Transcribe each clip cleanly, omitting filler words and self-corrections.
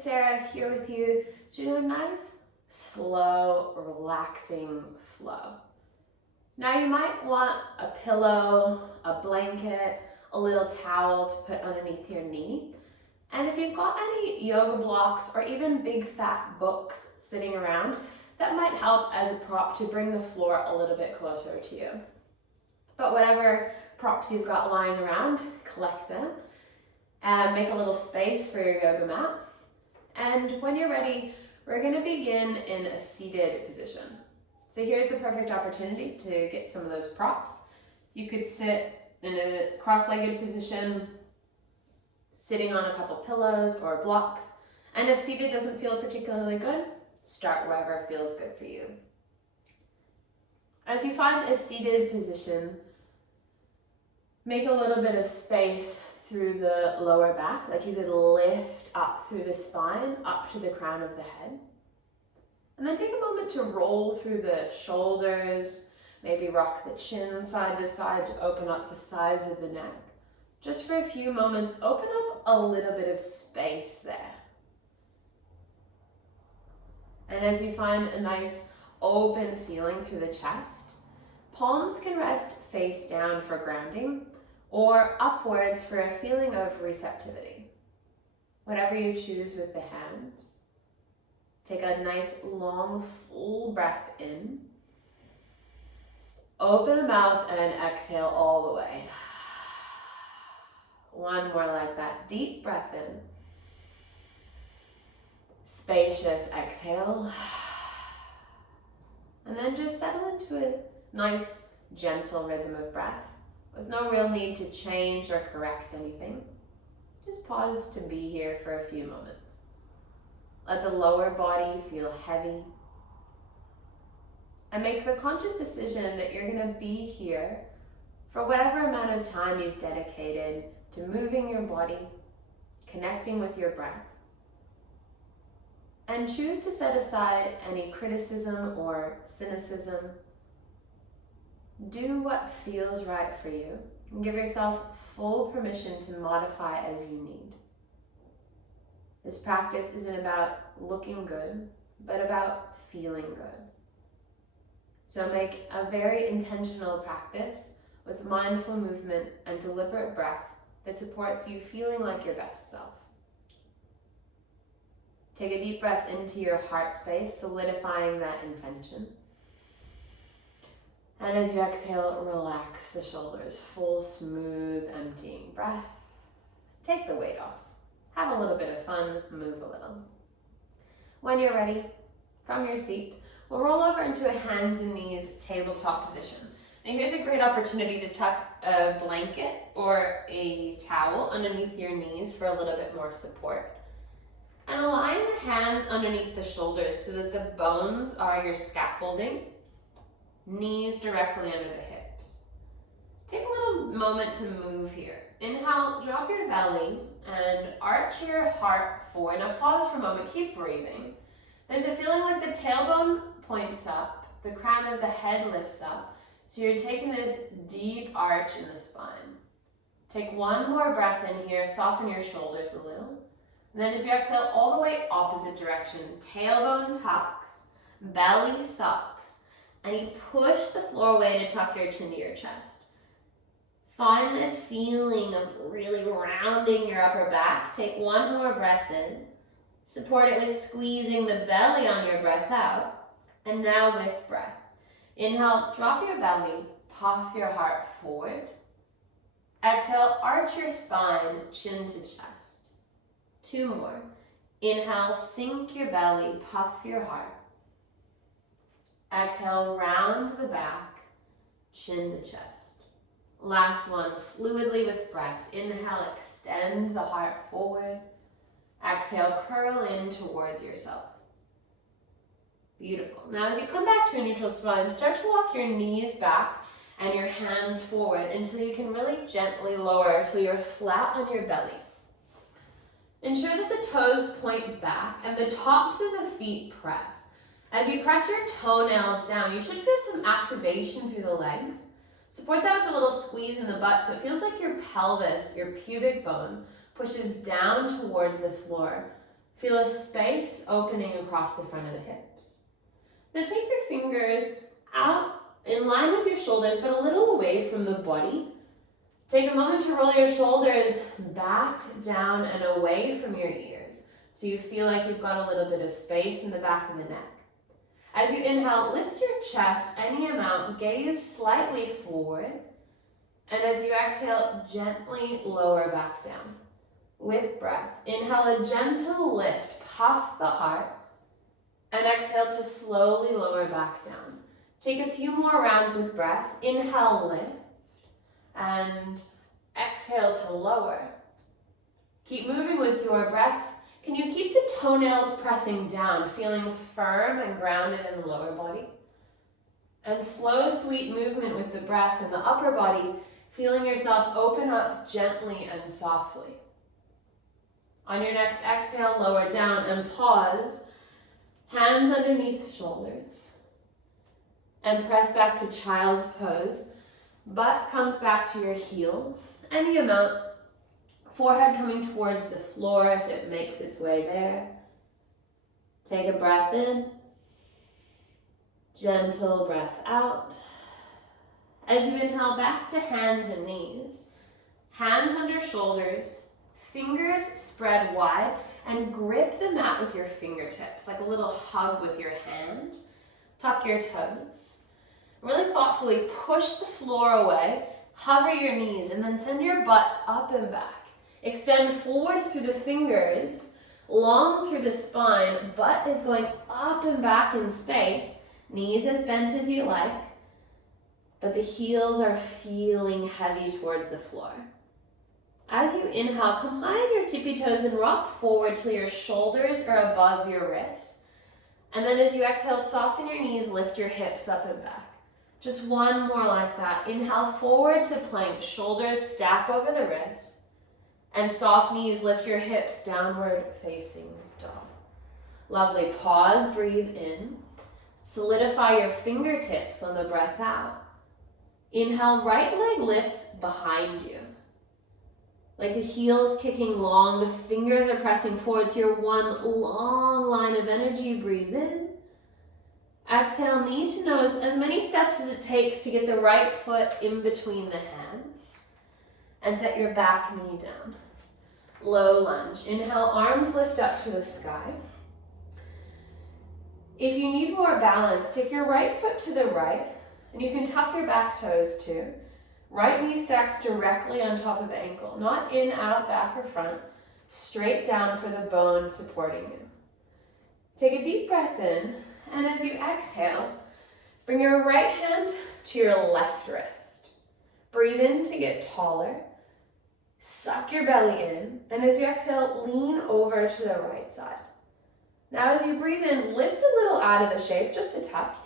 it's Sarah here with you to do a nice, slow, relaxing flow. Now you might want a pillow, a blanket, a little towel to put underneath your knee. And if you've got any yoga blocks or even big fat books sitting around, that might help as a prop to bring the floor a little bit closer to you. But whatever props you've got lying around, collect them and make a little space for your yoga mat. And when you're ready, we're going to begin in a seated position. So here's the perfect opportunity to get some of those props. You could sit in a cross-legged position, sitting on a couple pillows or blocks. And if seated doesn't feel particularly good, start wherever feels good for you. As you find a seated position, make a little bit of space through the lower back, like you could lift up through the spine, up to the crown of the head. And then take a moment to roll through the shoulders, maybe rock the chin side to side to open up the sides of the neck. Just for a few moments, open up a little bit of space there. And as you find a nice open feeling through the chest, palms can rest face down for grounding or upwards for a feeling of receptivity. Whatever you choose with the hands. Take a nice long full breath in. Open the mouth and exhale all the way. One more like that. Deep breath in. Spacious exhale. And then just settle into a nice gentle rhythm of breath with no real need to change or correct anything. Just pause to be here for a few moments. Let the lower body feel heavy. And make the conscious decision that you're going to be here for whatever amount of time you've dedicated to moving your body, connecting with your breath. And choose to set aside any criticism or cynicism. Do what feels right for you and give yourself full permission to modify as you need. This practice isn't about looking good, but about feeling good. So make a very intentional practice with mindful movement and deliberate breath that supports you feeling like your best self. Take a deep breath into your heart space, solidifying that intention. And as you exhale, relax the shoulders, full, smooth, emptying breath. Take the weight off. Have a little bit of fun, move a little. When you're ready, from your seat, we'll roll over into a hands and knees tabletop position. Now here's a great opportunity to tuck a blanket or a towel underneath your knees for a little bit more support. And align the hands underneath the shoulders so that the bones are your scaffolding, knees directly under the hips. Take a little moment to move here. Inhale, drop your belly and arch your heart forward. Now pause for a moment, keep breathing. There's a feeling like the tailbone points up, the crown of the head lifts up. So you're taking this deep arch in the spine. Take one more breath in here, soften your shoulders a little. And then as you exhale all the way opposite direction, tailbone tucks, belly sucks, and you push the floor away to tuck your chin to your chest. Find this feeling of really rounding your upper back. Take one more breath in. Support it with squeezing the belly on your breath out. And now with breath. Inhale, drop your belly, puff your heart forward. Exhale, arch your spine, chin to chest. Two more. Inhale, sink your belly, puff your heart. Exhale, round the back, chin to chest. Last one, fluidly with breath. Inhale, extend the heart forward. Exhale, curl in towards yourself. Beautiful. Now as you come back to a neutral spine, start to walk your knees back and your hands forward until you can really gently lower until you're flat on your belly. Ensure that the toes point back and the tops of the feet press. As you press your toenails down, you should feel some activation through the legs. Support that with a little squeeze in the butt so it feels like your pelvis, your pubic bone, pushes down towards the floor. Feel a space opening across the front of the hips. Now take your fingers out in line with your shoulders, but a little away from the body. Take a moment to roll your shoulders back, down, and away from your ears, so you feel like you've got a little bit of space in the back of the neck. As you inhale, lift your chest any amount, gaze slightly forward, and as you exhale, gently lower back down. With breath, inhale a gentle lift, puff the heart, and exhale to slowly lower back down. Take a few more rounds with breath. Inhale, lift, and exhale to lower. Keep moving with your breath. Can you keep the toenails pressing down, feeling firm and grounded in the lower body? And slow, sweet movement with the breath in the upper body, feeling yourself open up gently and softly. On your next exhale, lower down and pause. Hands underneath shoulders. And press back to child's pose. Butt comes back to your heels, any amount. Forehead coming towards the floor if it makes its way there. Take a breath in. Gentle breath out. As you inhale, back to hands and knees. Hands under shoulders. Fingers spread wide and grip the mat with your fingertips, like a little hug with your hand. Tuck your toes. Really thoughtfully push the floor away, hover your knees, and then send your butt up and back. Extend forward through the fingers, long through the spine. Butt is going up and back in space. Knees as bent as you like, but the heels are feeling heavy towards the floor. As you inhale, come high on your tippy toes and rock forward till your shoulders are above your wrists. And then as you exhale, soften your knees, lift your hips up and back. Just one more like that. Inhale forward to plank, shoulders stack over the wrists. And soft knees, lift your hips downward facing dog. Lovely. Pause, breathe in. Solidify your fingertips on the breath out. Inhale, right leg lifts behind you. Like the heels kicking long, the fingers are pressing forward, so you're one long line of energy. Breathe in. Exhale, knee to nose, as many steps as it takes to get the right foot in between the hands. And set your back knee down. Low lunge. Inhale, arms lift up to the sky. If you need more balance, take your right foot to the right, and you can tuck your back toes too. Right knee stacks directly on top of ankle, not in, out, back, or front, straight down for the bone supporting you. Take a deep breath in, and as you exhale, bring your right hand to your left wrist. Breathe in to get taller. Suck your belly in, and as you exhale, lean over to the right side. Now as you breathe in, lift a little out of the shape, just a touch,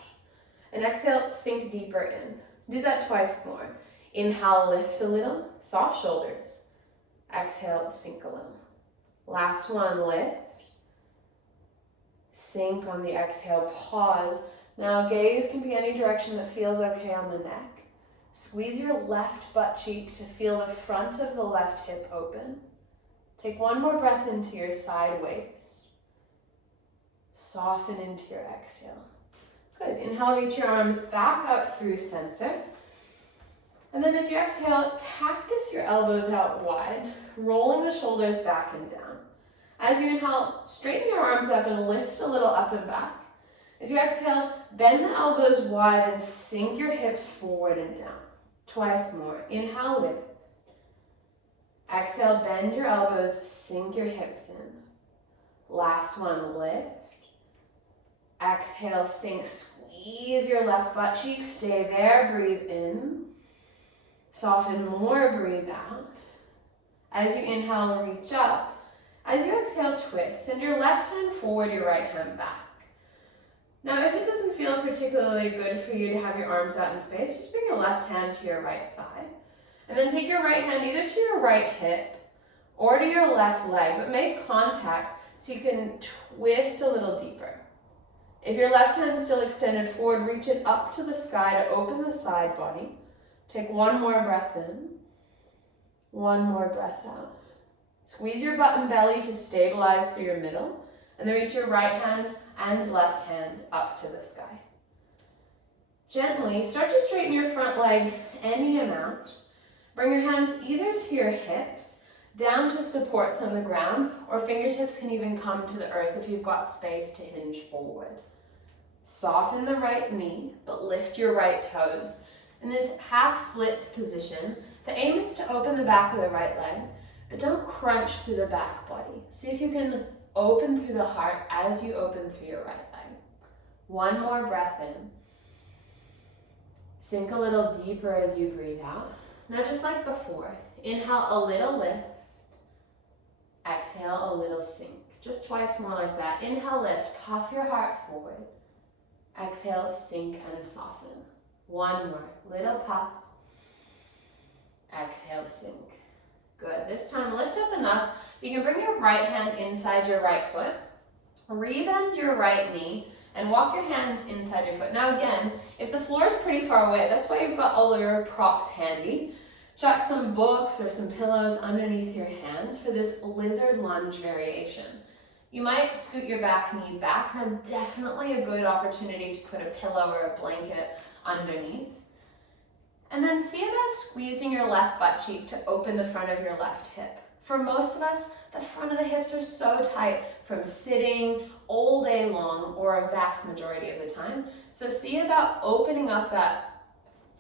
and exhale, sink deeper in. Do that twice more. Inhale, lift a little, soft shoulders. Exhale, sink a little. Last one, lift. Sink on the exhale, pause. Now gaze can be any direction that feels okay on the neck. Squeeze your left butt cheek to feel the front of the left hip open. Take one more breath into your side waist. Soften into your exhale. Good. Inhale, reach your arms back up through center. And then as you exhale, cactus your elbows out wide, rolling the shoulders back and down. As you inhale, straighten your arms up and lift a little up and back. As you exhale, bend the elbows wide and sink your hips forward and down. Twice more. Inhale, lift. Exhale, bend your elbows, sink your hips in. Last one, lift. Exhale, sink, squeeze your left butt cheek, stay there, breathe in. Soften more, breathe out. As you inhale, reach up. As you exhale, twist. Send your left hand forward, your right hand back. Now, if it doesn't feel particularly good for you to have your arms out in space, just bring your left hand to your right thigh. And then take your right hand either to your right hip or to your left leg, but make contact so you can twist a little deeper. If your left hand is still extended forward, reach it up to the sky to open the side body. Take one more breath in, one more breath out. Squeeze your butt and belly to stabilize through your middle. And then reach your right hand and left hand up to the sky. Gently start to straighten your front leg any amount. Bring your hands either to your hips, down to supports on the ground, or fingertips can even come to the earth if you've got space to hinge forward. Soften the right knee, but lift your right toes. In this half splits position, the aim is to open the back of the right leg, but don't crunch through the back body. See if you can open through the heart as you open through your right leg. One more breath in. Sink a little deeper as you breathe out. Now just like before, inhale a little lift. Exhale a little sink. Just twice more like that. Inhale, lift, puff your heart forward. Exhale, sink and soften. One more, little puff. Exhale, sink. Good. This time lift up enough. You can bring your right hand inside your right foot. Rebend your right knee and walk your hands inside your foot. Now again, if the floor is pretty far away, that's why you've got all your props handy. Chuck some books or some pillows underneath your hands for this lizard lunge variation. You might scoot your back knee back. Now definitely a good opportunity to put a pillow or a blanket underneath. And then see about squeezing your left butt cheek to open the front of your left hip. For most of us, the front of the hips are so tight from sitting all day long or a vast majority of the time. So see about opening up that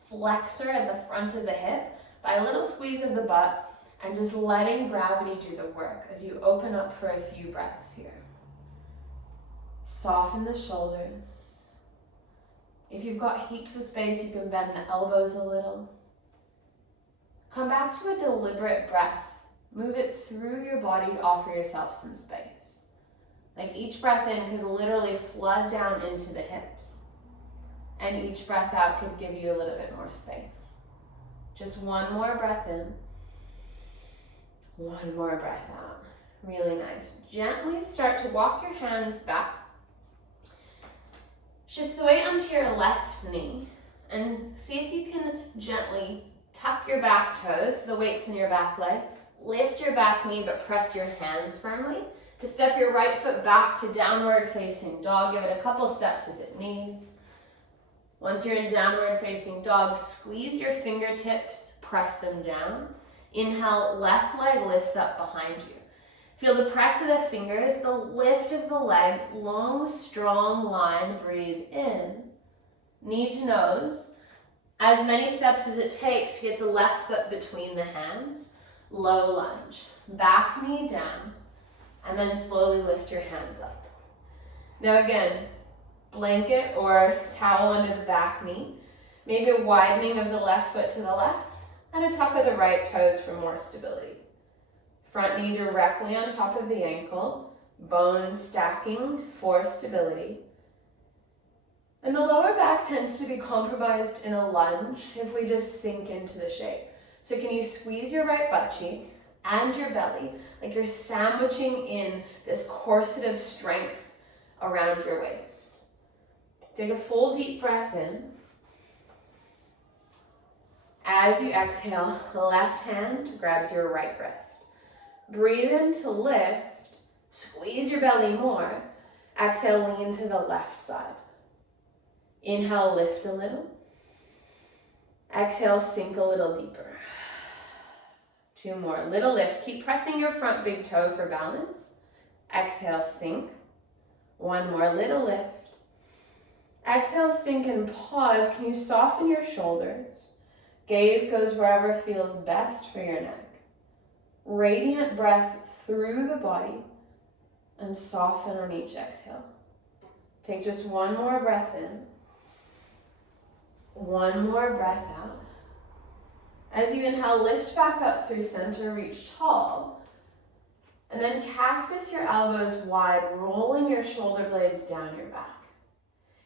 flexor at the front of the hip by a little squeeze of the butt and just letting gravity do the work as you open up for a few breaths here. Soften the shoulders. If you've got heaps of space, you can bend the elbows a little. Come back to a deliberate breath. Move it through your body to offer yourself some space. Like each breath in could literally flood down into the hips, and each breath out could give you a little bit more space. Just one more breath in, one more breath out. Really nice. Gently start to walk your hands back. Shift the weight onto your left knee and see if you can gently tuck your back toes, so the weight's in your back leg. Lift your back knee but press your hands firmly. To step your right foot back to downward facing dog, give it a couple steps if it needs. Once you're in downward facing dog, squeeze your fingertips, press them down. Inhale, left leg lifts up behind you. Feel the press of the fingers, the lift of the leg, long, strong line, breathe in. Knee to nose. As many steps as it takes to get the left foot between the hands. Low lunge. Back knee down. And then slowly lift your hands up. Now again, blanket or towel under the back knee. Maybe a widening of the left foot to the left. And a tuck of the right toes for more stability. Front knee directly on top of the ankle, bones stacking for stability. And the lower back tends to be compromised in a lunge if we just sink into the shape. So can you squeeze your right butt cheek and your belly like you're sandwiching in this corset of strength around your waist. Take a full deep breath in. As you exhale, the left hand grabs your right wrist. Breathe in to lift, squeeze your belly more. Exhale, lean to the left side. Inhale, lift a little. Exhale, sink a little deeper. Two more, little lift. Keep pressing your front big toe for balance. Exhale, sink. One more, little lift. Exhale, sink and pause. Can you soften your shoulders? Gaze goes wherever feels best for your neck. Radiant breath through the body and soften on each exhale. Take just one more breath in. One more breath out. As you inhale, lift back up through center, reach tall. And then cactus your elbows wide, rolling your shoulder blades down your back.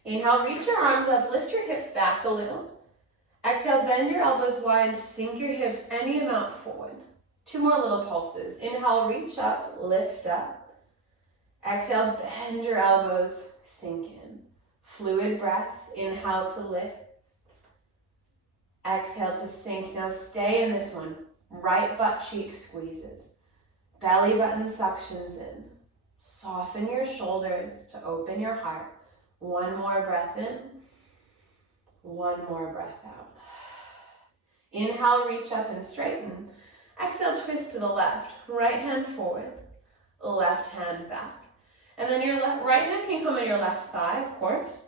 Inhale, reach your arms up, lift your hips back a little. Exhale, bend your elbows wide, sink your hips any amount forward. Two more little pulses. Inhale, reach up, lift up. Exhale, bend your elbows, sink in. Fluid breath, inhale to lift. Exhale to sink. Now stay in this one. Right butt cheek squeezes. Belly button suctions in. Soften your shoulders to open your heart. One more breath in. One more breath out. Inhale, reach up and straighten. Exhale, twist to the left. Right hand forward, left hand back. And then your right hand can come on your left thigh, of course.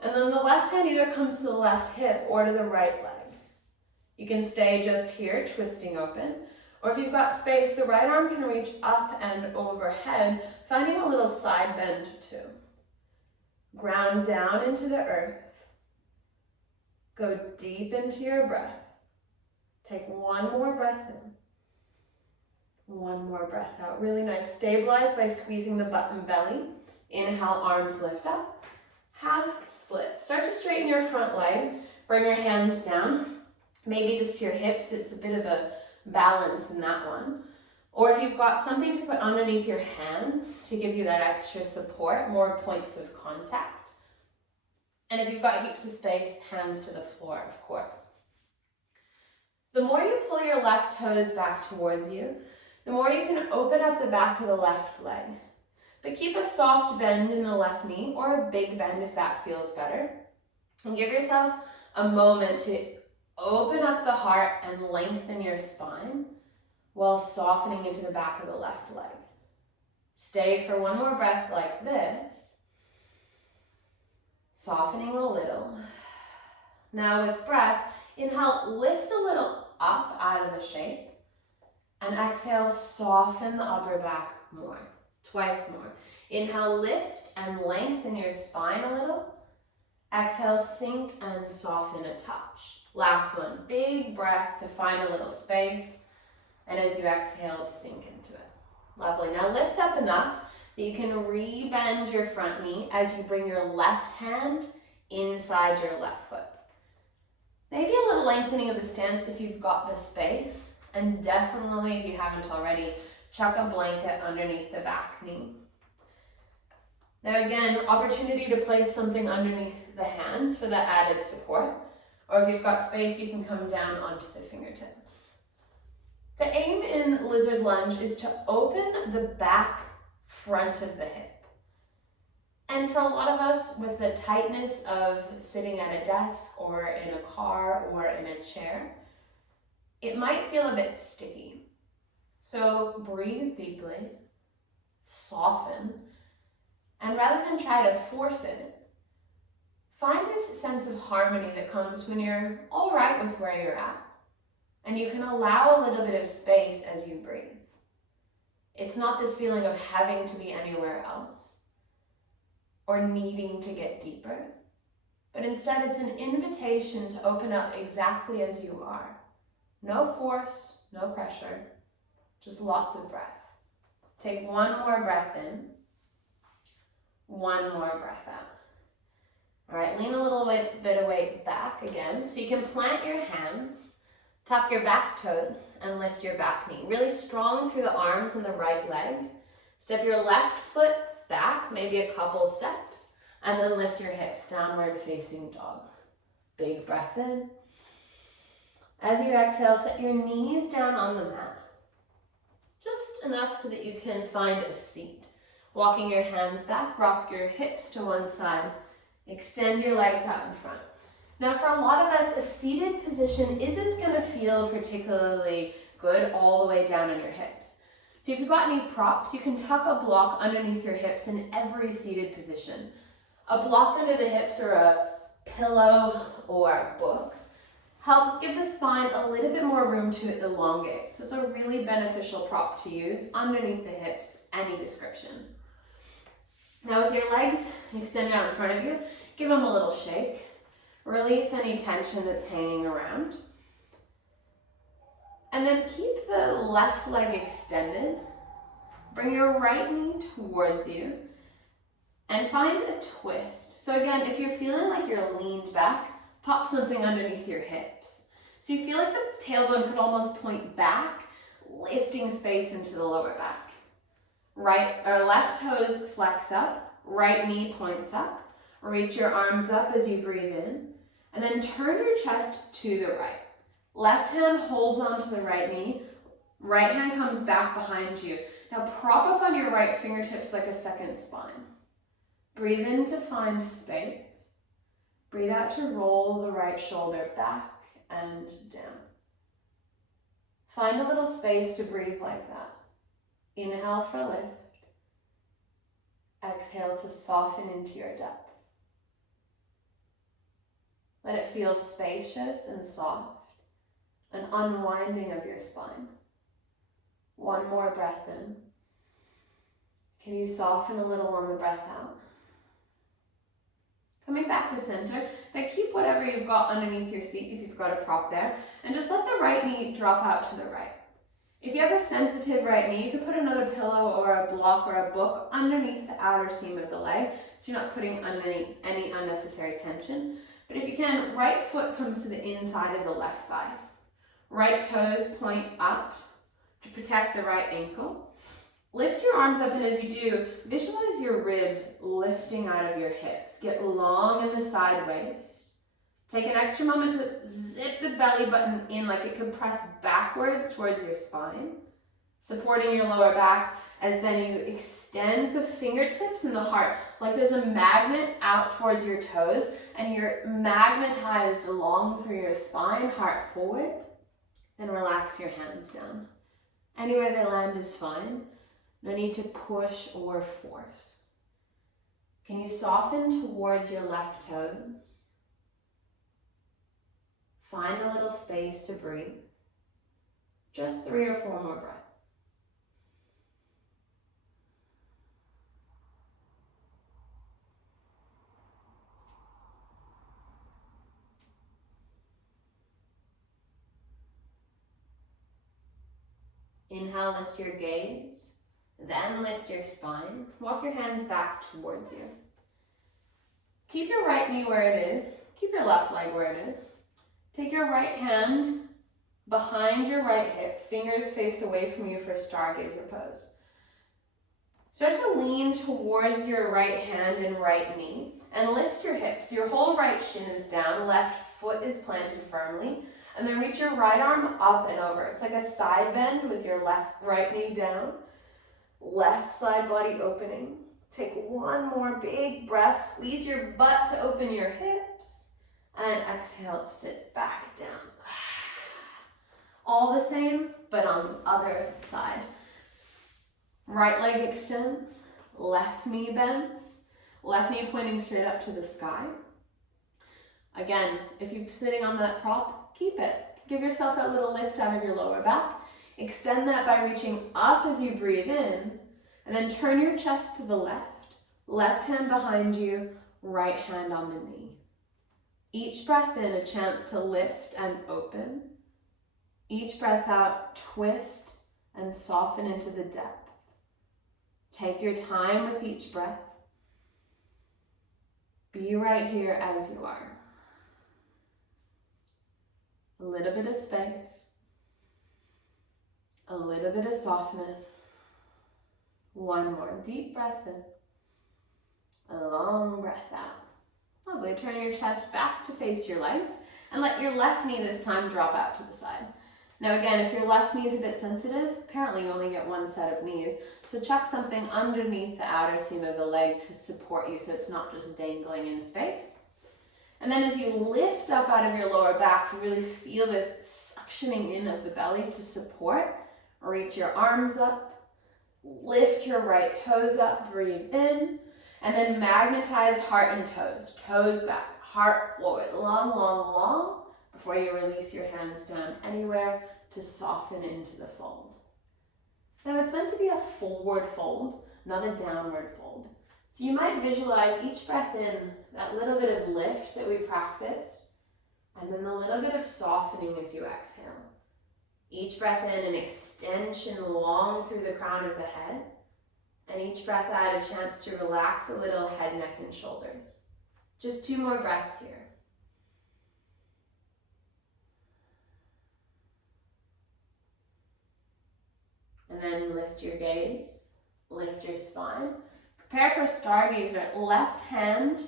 And then the left hand either comes to the left hip or to the right leg. You can stay just here, twisting open. Or if you've got space, the right arm can reach up and overhead, finding a little side bend too. Ground down into the earth. Go deep into your breath. Take one more breath in. One more breath out. Really nice. Stabilize by squeezing the butt and belly. Inhale, arms lift up. Half split. Start to straighten your front leg. Bring your hands down. Maybe just to your hips. It's a bit of a balance in that one. Or if you've got something to put underneath your hands to give you that extra support, more points of contact. And if you've got heaps of space, hands to the floor, of course. The more you pull your left toes back towards you, the more you can open up the back of the left leg. But keep a soft bend in the left knee, or a big bend if that feels better. And give yourself a moment to open up the heart and lengthen your spine while softening into the back of the left leg. Stay for one more breath like this. Softening a little. Now with breath, inhale, lift a little up out of the shape. And exhale, soften the upper back more. Twice more. Inhale, lift and lengthen your spine a little. Exhale, sink and soften a touch. Last one, big breath to find a little space. And as you exhale, sink into it. Lovely. Now lift up enough that you can re-bend your front knee as you bring your left hand inside your left foot. Maybe a little lengthening of the stance if you've got the space. And definitely, if you haven't already, chuck a blanket underneath the back knee. Now again, opportunity to place something underneath the hands for that added support. Or if you've got space, you can come down onto the fingertips. The aim in lizard lunge is to open the back front of the hip. And for a lot of us, with the tightness of sitting at a desk or in a car or in a chair, it might feel a bit sticky. So breathe deeply, soften, and rather than try to force it, find this sense of harmony that comes when you're all right with where you're at, and you can allow a little bit of space as you breathe. It's not this feeling of having to be anywhere else or needing to get deeper, but instead it's an invitation to open up exactly as you are. No force, no pressure, just lots of breath. Take one more breath in, one more breath out. All right, lean a little bit of weight back again. So you can plant your hands, tuck your back toes, and lift your back knee. Really strong through the arms and the right leg. Step your left foot back, maybe a couple steps, and then lift your hips, downward facing dog. Big breath in. As you exhale, set your knees down on the mat. Just enough so that you can find a seat. Walking your hands back, rock your hips to one side. Extend your legs out in front. Now for a lot of us, a seated position isn't going to feel particularly good all the way down on your hips. So if you've got any props, you can tuck a block underneath your hips in every seated position. A block under the hips or a pillow or a book helps give the spine a little bit more room to elongate. So it's a really beneficial prop to use underneath the hips, any description. Now with your legs extended out in front of you, give them a little shake. Release any tension that's hanging around. And then keep the left leg extended. Bring your right knee towards you and find a twist. So again, if you're feeling like you're leaned back, pop something underneath your hips. So you feel like the tailbone could almost point back, lifting space into the lower back. Right or left toes flex up, right knee points up. Reach your arms up as you breathe in, and then turn your chest to the right. Left hand holds onto the right knee, Right hand comes back behind you. Now prop up on your right fingertips like a second spine. Breathe in to find space. Breathe out to roll the right shoulder back and down. Find a little space to breathe like that. Inhale for lift. Exhale to soften into your depth. Let it feel spacious and soft, an unwinding of your spine. One more breath in. Can you soften a little on the breath out? Coming back to center, now keep whatever you've got underneath your seat if you've got a prop there, and just let the right knee drop out to the right. If you have a sensitive right knee, you could put another pillow or a block or a book underneath the outer seam of the leg, so you're not putting underneath any unnecessary tension. But if you can, right foot comes to the inside of the left thigh. Right toes point up to protect the right ankle. Lift your arms up, and as you do, visualize your ribs lifting out of your hips. Get long in the side waist. Take an extra moment to zip the belly button in like it could press backwards towards your spine, supporting your lower back, as then you extend the fingertips and the heart like there's a magnet out towards your toes, and you're magnetized along through your spine, heart forward, and relax your hands down. Anywhere they land is fine. No need to push or force. Can you soften towards your left toes? Find a little space to breathe. Just 3 or 4 more breaths. Inhale, lift your gaze. Then lift your spine. Walk your hands back towards you. Keep your right knee where it is. Keep your left leg where it is. Take your right hand behind your right hip, fingers face away from you for Stargazer Pose. Start to lean towards your right hand and right knee and lift your hips. Your whole right shin is down, left foot is planted firmly, and then reach your right arm up and over. It's like a side bend with your right knee down. Left side body opening. Take one more big breath. Squeeze your butt to open your hips. And exhale, sit back down. All the same, but on the other side. Right leg extends. Left knee bends. Left knee pointing straight up to the sky. Again, if you're sitting on that prop, keep it. Give yourself that little lift out of your lower back. Extend that by reaching up as you breathe in, and then turn your chest to the left. Left hand behind you, right hand on the knee. Each breath in, a chance to lift and open. Each breath out, twist and soften into the depth. Take your time with each breath. Be right here as you are. A little bit of space. A little bit of softness. One more deep breath in. A long breath out. Lovely. Turn your chest back to face your legs and let your left knee this time drop out to the side. Now again, if your left knee is a bit sensitive, apparently you only get one set of knees, so chuck something underneath the outer seam of the leg to support you so it's not just dangling in space. And then as you lift up out of your lower back, you really feel this suctioning in of the belly to support. Reach your arms up, lift your right toes up, breathe in, and then magnetize heart and toes. Toes back, heart forward, long, long, long, before you release your hands down anywhere to soften into the fold. Now it's meant to be a forward fold, not a downward fold. So you might visualize each breath in, that little bit of lift that we practiced, and then a little bit of softening as you exhale. Each breath in, an extension long through the crown of the head, and each breath out, a chance to relax a little head, neck, and shoulders. Just 2 more breaths here. And then lift your gaze, lift your spine. Prepare for Stargazer. Left hand,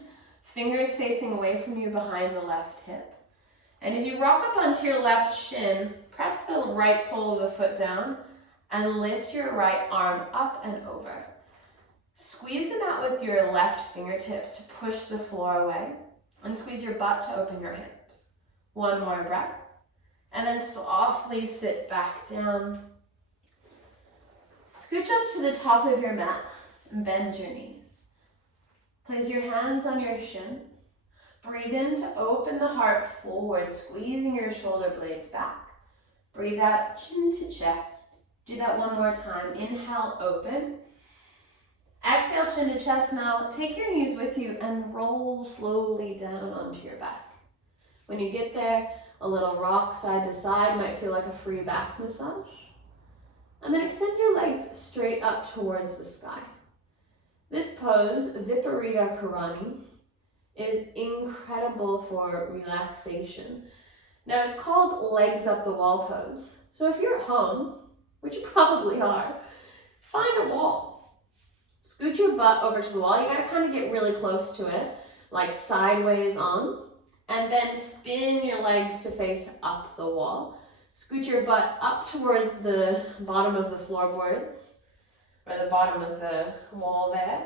fingers facing away from you behind the left hip. And as you rock up onto your left shin, Press the right sole of the foot down and lift your right arm up and over. Squeeze the mat with your left fingertips to push the floor away, and squeeze your butt to open your hips. One more breath, and then softly sit back down. Scooch up to the top of your mat and bend your knees. Place your hands on your shins. Breathe in to open the heart forward, squeezing your shoulder blades back. Breathe out, chin to chest. Do that one more time. Inhale, open. Exhale, chin to chest. Now take your knees with you and roll slowly down onto your back. When you get there, a little rock side to side might feel like a free back massage. And then extend your legs straight up towards the sky. This pose, Viparita Karani, is incredible for relaxation. Now it's called legs up the wall pose. So if you're at home, which you probably are, find a wall. Scoot your butt over to the wall. You gotta kind of get really close to it, like sideways on, and then spin your legs to face up the wall. Scoot your butt up towards the bottom of the floorboards, or the bottom of the wall there,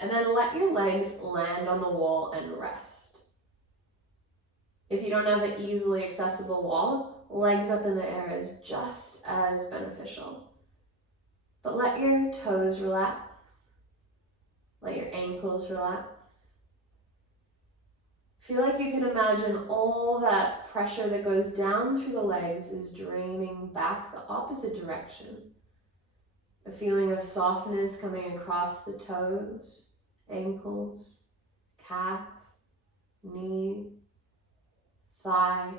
and then let your legs land on the wall and rest. If you don't have an easily accessible wall, legs up in the air is just as beneficial. But let your toes relax, let your ankles relax. Feel like you can imagine all that pressure that goes down through the legs is draining back the opposite direction. A feeling of softness coming across the toes, ankles, calf, knee, thigh,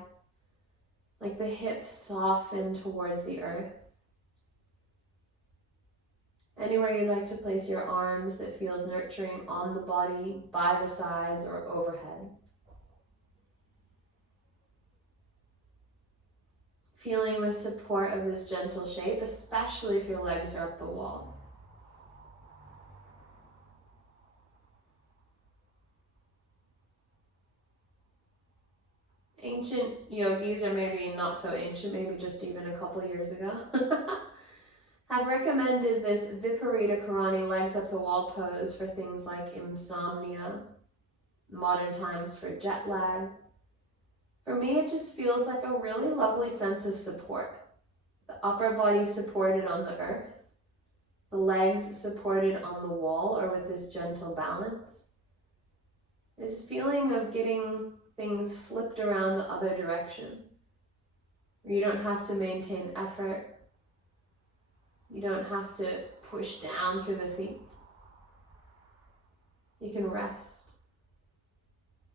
like the hips soften towards the earth. Anywhere you'd like to place your arms that feels nurturing on the body, by the sides, or overhead. Feeling the support of this gentle shape, especially if your legs are up the wall. Ancient yogis, or maybe not so ancient, maybe just even a couple years ago, have recommended this Viparita Karani legs up the wall pose for things like insomnia, modern times for jet lag. For me, it just feels like a really lovely sense of support. The upper body supported on the earth, the legs supported on the wall or with this gentle balance. This feeling of getting things flipped around the other direction, where you don't have to maintain effort, you don't have to push down through the feet. You can rest.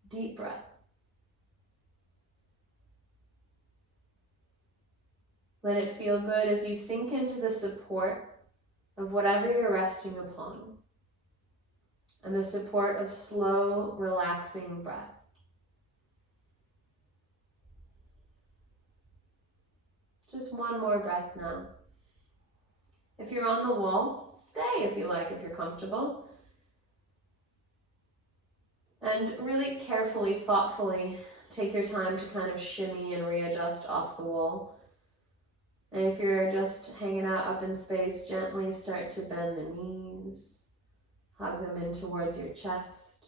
Deep breath. Let it feel good as you sink into the support of whatever you're resting upon, and the support of slow, relaxing breath. Just one more breath now. If you're on the wall, stay if you like, if you're comfortable. And really carefully, thoughtfully, take your time to kind of shimmy and readjust off the wall. And if you're just hanging out up in space, gently start to bend the knees, hug them in towards your chest.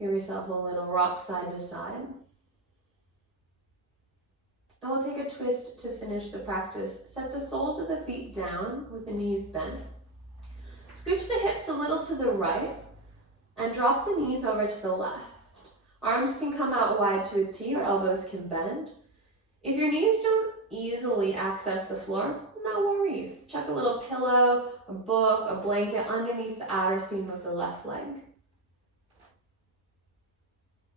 Give yourself a little rock side to side. And we'll take a twist to finish the practice. Set the soles of the feet down with the knees bent. Scooch the hips a little to the right and drop the knees over to the left. Arms can come out wide to a T, or elbows can bend. If your knees don't easily access the floor, no worries. Chuck a little pillow, a book, a blanket underneath the outer seam of the left leg.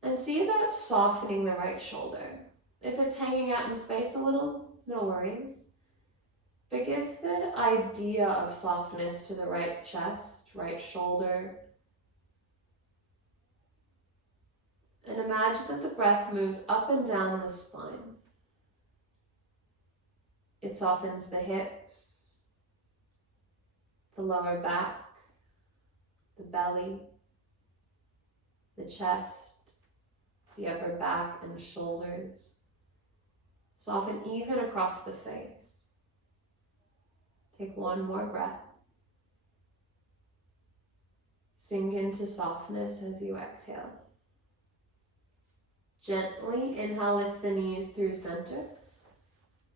And see about softening the right shoulder. If it's hanging out in space a little, no worries. But give the idea of softness to the right chest, right shoulder. And imagine that the breath moves up and down the spine. It softens the hips, the lower back, the belly, the chest, the upper back and shoulders. Soften even across the face. Take one more breath. Sink into softness as you exhale. Gently inhale, lift the knees through center.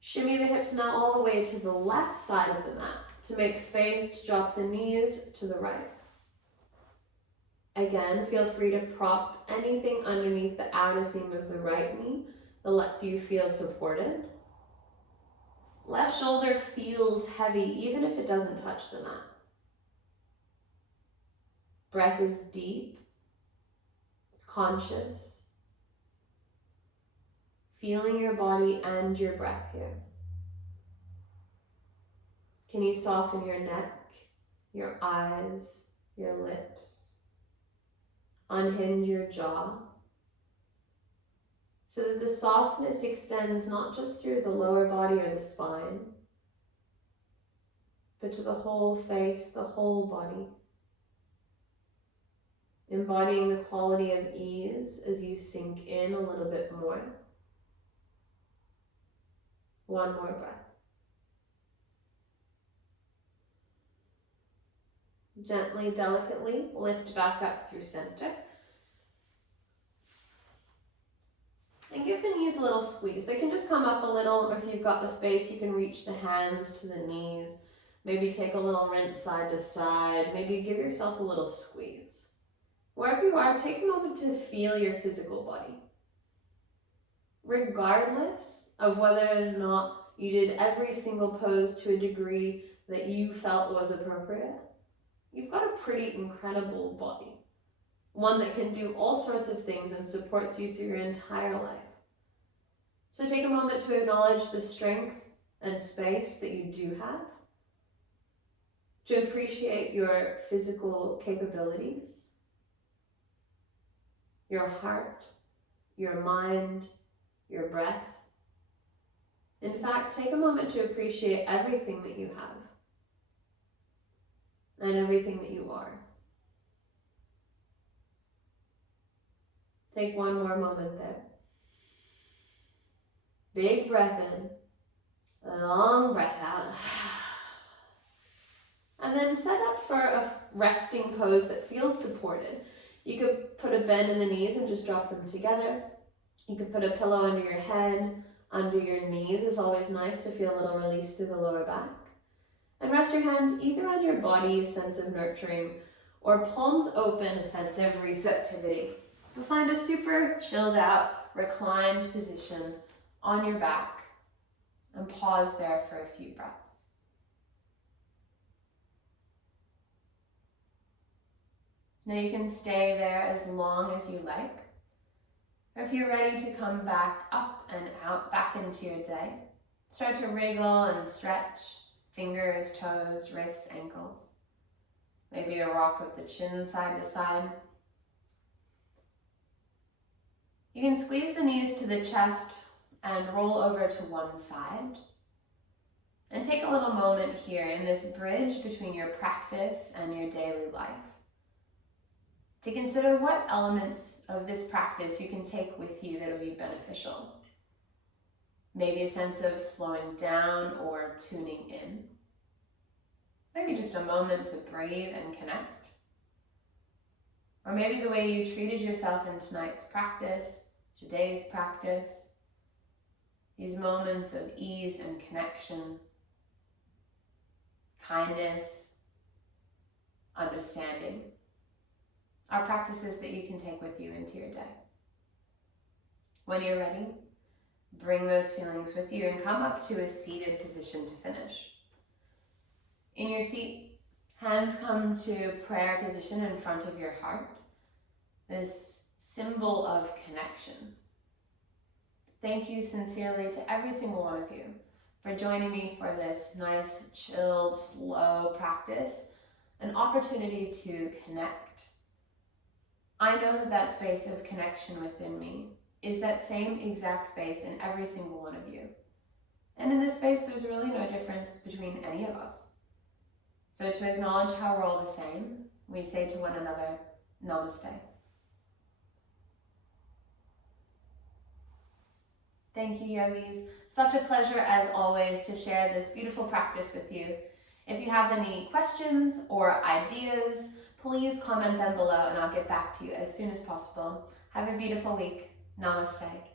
Shimmy the hips now all the way to the left side of the mat to make space to drop the knees to the right. Again, feel free to prop anything underneath the outer seam of the right knee that lets you feel supported. Left shoulder feels heavy even if it doesn't touch the mat. Breath is deep, conscious. Feeling your body and your breath here. Can you soften your neck, your eyes, your lips? Unhinge your jaw so that the softness extends not just through the lower body or the spine, but to the whole face, the whole body. Embodying the quality of ease as you sink in a little bit more. One more breath. Gently, delicately lift back up through center. And give the knees a little squeeze. They can just come up a little, or if you've got the space, you can reach the hands to the knees. Maybe take a little rinse side to side. Maybe give yourself a little squeeze. Wherever you are, take a moment to feel your physical body. Regardless of whether or not you did every single pose to a degree that you felt was appropriate, you've got a pretty incredible body. One that can do all sorts of things and supports you through your entire life. So take a moment to acknowledge the strength and space that you do have, to appreciate your physical capabilities, your heart, your mind, your breath. In fact, take a moment to appreciate everything that you have and everything that you are. Take one more moment there. Big breath in, long breath out. And then set up for a resting pose that feels supported. You could put a bend in the knees and just drop them together. You could put a pillow under your head, under your knees is always nice to feel a little release through the lower back. And rest your hands either on your body, a sense of nurturing, or palms open, a sense of receptivity. You'll find a super chilled out, reclined position on your back and pause there for a few breaths. Now you can stay there as long as you like. Or if you're ready to come back up and out, back into your day, start to wriggle and stretch, fingers, toes, wrists, ankles. Maybe a rock of the chin side to side. You can squeeze the knees to the chest and roll over to one side. And take a little moment here in this bridge between your practice and your daily life to consider what elements of this practice you can take with you that will be beneficial. Maybe a sense of slowing down or tuning in. Maybe just a moment to breathe and connect. Or maybe the way you treated yourself in tonight's practice, today's practice, these moments of ease and connection, kindness, understanding, are practices that you can take with you into your day. When you're ready, bring those feelings with you and come up to a seated position to finish. In your seat, hands come to prayer position in front of your heart, this symbol of connection. Thank you sincerely to every single one of you for joining me for this nice, chilled, slow practice, an opportunity to connect. I know that that space of connection within me is that same exact space in every single one of you. And in this space, there's really no difference between any of us. So to acknowledge how we're all the same, we say to one another, Namaste. Thank you, yogis. Such a pleasure as always to share this beautiful practice with you. If you have any questions or ideas, please comment them below and I'll get back to you as soon as possible. Have a beautiful week. Namaste.